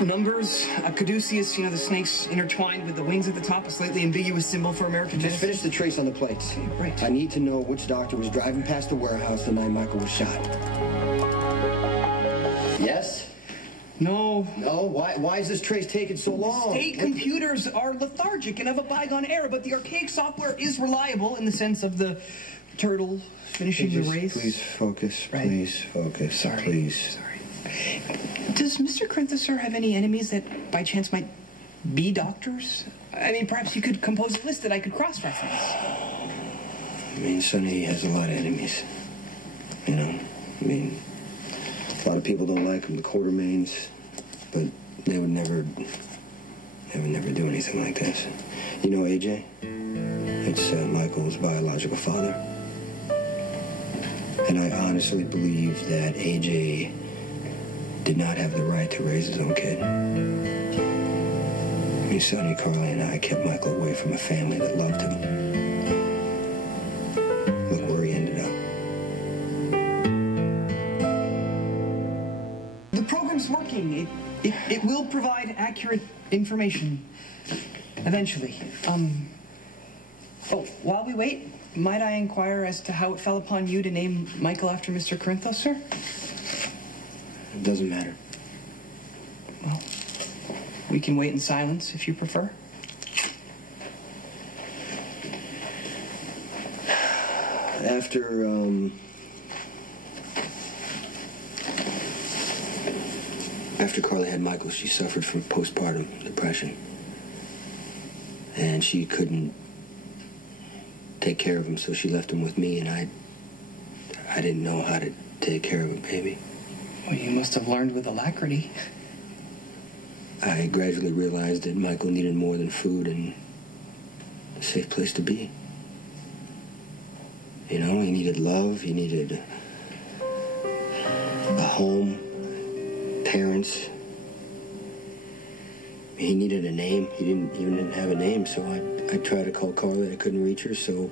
Numbers, a caduceus, you know, the snakes intertwined with the wings at the top, a slightly ambiguous symbol for American Just finish the trace on the plates. Right. I need to know which doctor was driving past the warehouse the night Michael was shot. Yes? No. No? Why is this trace taking so long? State computers are lethargic and of a bygone era, but the archaic software is reliable in the sense of the turtle finishing the race. Please focus. Right. Please focus. Sorry. Please. Sorry. Does Mr. Corinthus, sir, have any enemies that by chance might be doctors? I mean, perhaps you could compose a list that I could cross-reference. I mean, Sonny has a lot of enemies. You know? I mean, a lot of people don't like him, the Quartermains, but they would never do anything like this. You know AJ? It's Michael's biological father. And I honestly believe that AJ did not have the right to raise his own kid. Me, Sonny, Carly, and I kept Michael away from a family that loved him. Look where he ended up. The program's working. It will provide accurate information eventually. Oh, while we wait, might I inquire as to how it fell upon you to name Michael after Mr. Corinthos, sir? It doesn't matter. Well, we can wait in silence if you prefer. After Carly had Michael, she suffered from postpartum depression. And she couldn't take care of him, so she left him with me, and I didn't know how to take care of a baby. Well, you must have learned with alacrity. I gradually realized that Michael needed more than food and a safe place to be. You know, he needed love, he needed a home, parents. He needed a name. He didn't have a name, so I tried to call Carly. I couldn't reach her, so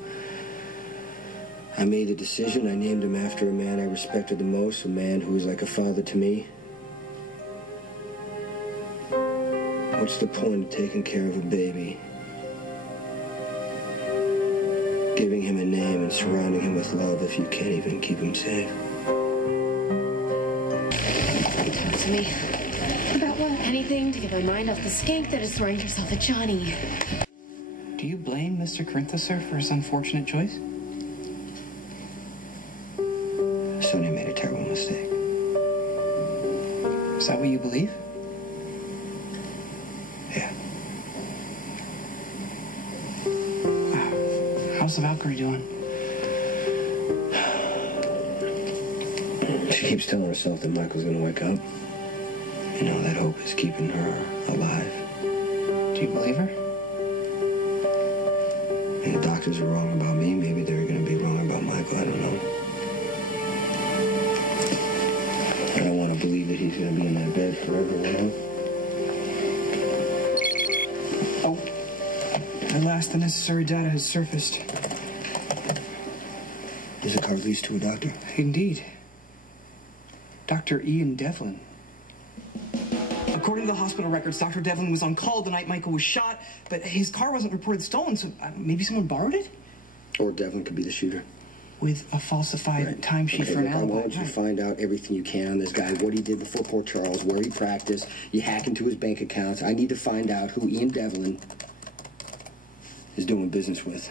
I made the decision. I named him after a man I respected the most, a man who was like a father to me. What's the point of taking care of a baby, giving him a name and surrounding him with love if you can't even keep him safe? Talk to me. About what? Anything to get my mind off the skank that is throwing herself at Johnny. Do you blame Mr. Corinthus, sir, for his unfortunate choice? Sonny made a terrible mistake. Is that what you believe? Yeah. How's the Valkyrie doing? She keeps telling herself that Michael's gonna wake up. You know, that hope is keeping her alive. Do you believe her? And the doctors are wrong about me. Maybe they're gonna be wrong about Michael. I don't know. I don't want to believe that he's gonna be in that bed forever, you know? Oh. At last, the necessary data has surfaced. Does the card lead to a doctor? Indeed. Dr. Ian Devlin. According to the hospital records, Dr. Devlin was on call the night Michael was shot, but his car wasn't reported stolen, so maybe someone borrowed it? Or Devlin could be the shooter. With a falsified timesheet for an alibi. I want you to find out everything you can on this guy, what he did before Port Charles, where he practiced. You hack into his bank accounts. I need to find out who Ian Devlin is doing business with.